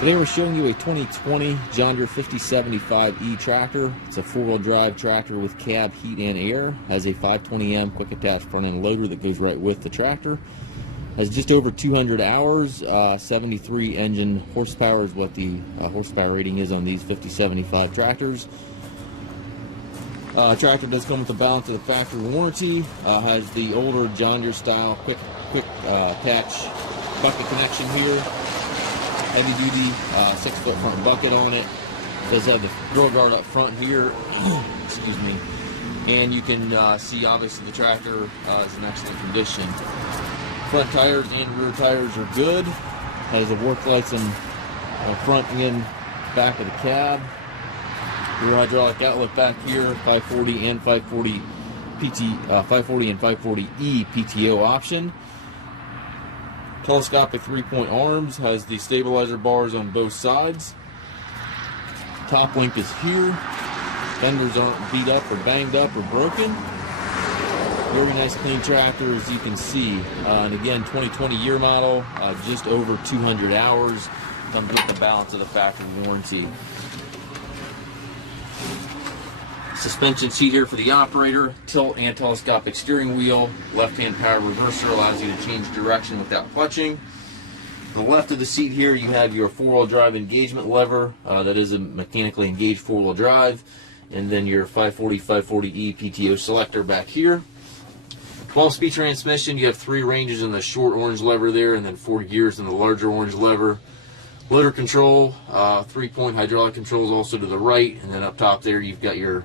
Today we're showing you a 2020 John Deere 5075E tractor. It's a four-wheel drive tractor with cab, heat, and air. Has a 520M quick attach front end loader that goes right with the tractor. Has just over 200 hours, 73 engine horsepower is what the horsepower rating is on these 5075 tractors. Tractor does come with a balance of the factory warranty. Has the older John Deere style quick attach bucket connection here. Heavy duty 6-foot front bucket on it. Does have the grill guard up front here. Excuse me. And you can see obviously the tractor is in excellent condition. Front tires and rear tires are good. Has the work lights on front and back of the cab. Rear hydraulic outlet back here, 540 and 540 540 and 540E PTO option. Telescopic 3-point arms, has the stabilizer bars on both sides. Top link is here. Fenders aren't beat up or banged up or broken. Very nice clean tractor, as you can see. And again, 2020 year model, just over 200 hours. Comes with the balance of the factory warranty. Suspension seat here for the operator, tilt and telescopic steering wheel, left-hand power reverser allows you to change direction without clutching. To the left of the seat here you have your four-wheel drive engagement lever, that is a mechanically engaged four-wheel drive, and then your 540 540E PTO selector back here. 12-speed transmission, you have 3 ranges in the short orange lever there, and then 4 gears in the larger orange lever. Loader control, 3-point hydraulic controls also to the right, and then up top there you've got your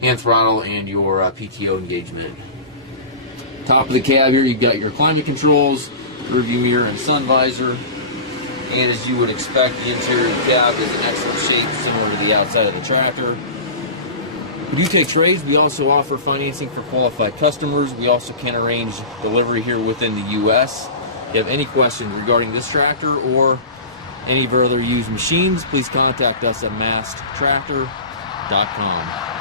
hand throttle and your PTO engagement. Top of the cab here you've got your climate controls, rearview mirror and sun visor, and as you would expect, the interior of the cab is in excellent shape, similar to the outside of the tractor. We do take trades. We also offer financing for qualified customers. We also can arrange delivery here within the U.S. If you have any questions regarding this tractor or any of our other used machines, please contact us at massedtractor.com.